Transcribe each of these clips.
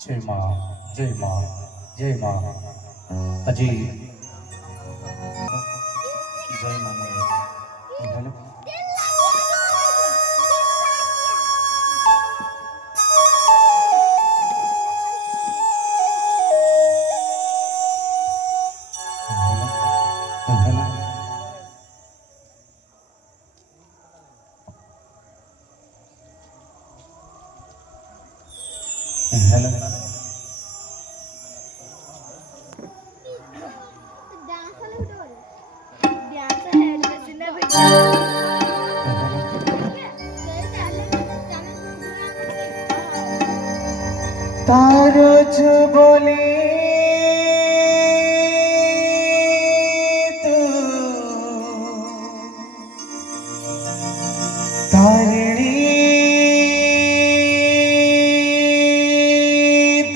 जय माँ, जय माँ, जय माँ। अजी जय माँ। हेलो हेलो हेलो तारो बोली तू तारिणी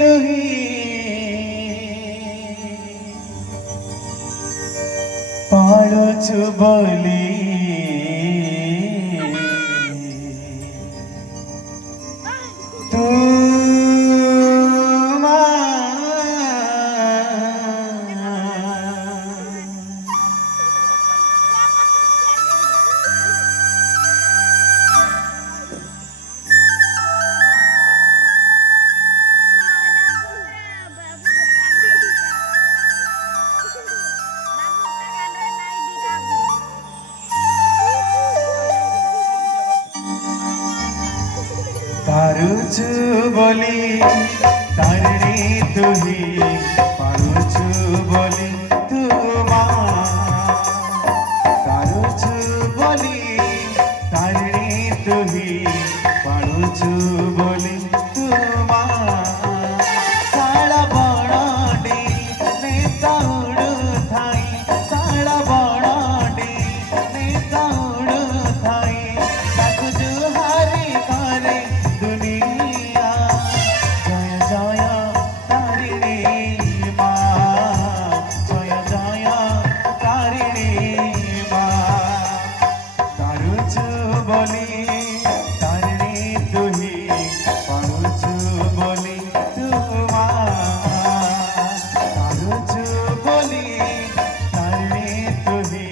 तुही पाड़ो छु बोली तू पारुछु बोली तारिणी तुही पारुछु बोली तू माँ पारुछु बोली तारिणी तुही पारुछु बोली तू माँ साड़ा बड़े नेता उड़ू थाई साड़ा बड़े नेता उड़ू थाई ताकु जुहारी करे दुनिया जय जय तारिणी माँ जय जय तारिणी माँ तारुछु बोली तारिणी तुही पारुछु बोली तू माँ तारुछु बोली तारिणी तुही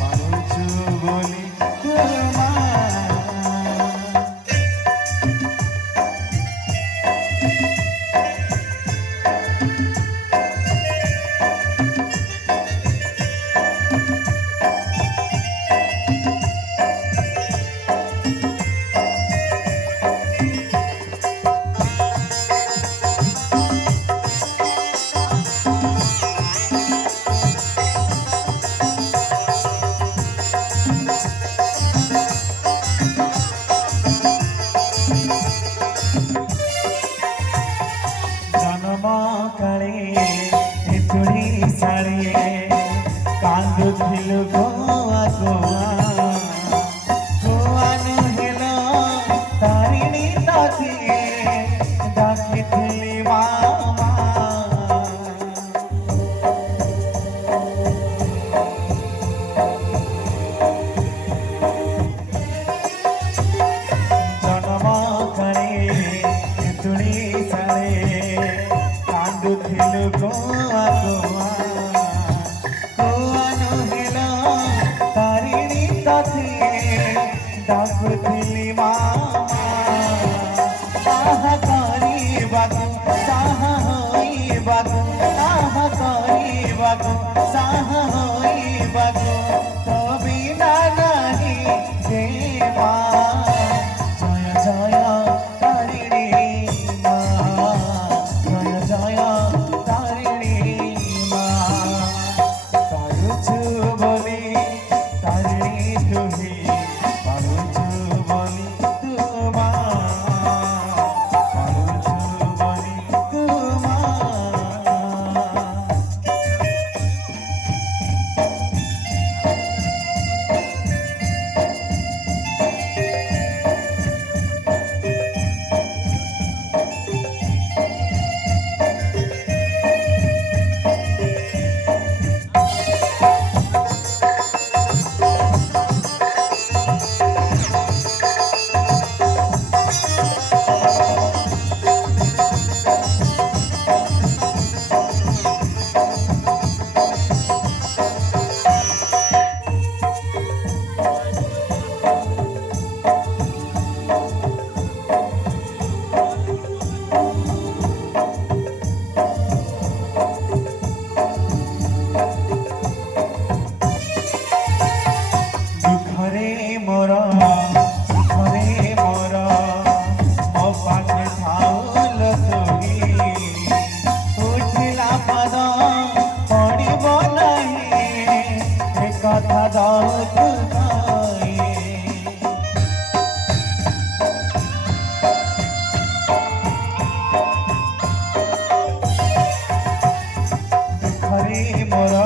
पारुछु बोली तू माँ कांदुथिलु गोआ गोआ गोआनु हेलो तारिणी ताती डाकिथिली मामा जन्म करे तुणी सारे कांदुथिलु गोआ गोआ डाकुथिली मामा आहा करी बागु साहा होई बागु आहा करी बागु साहा होई बागु तो बिना नहीं देवा जय जय तारिणी माँ जय जय तारिणी ହରି ମୋର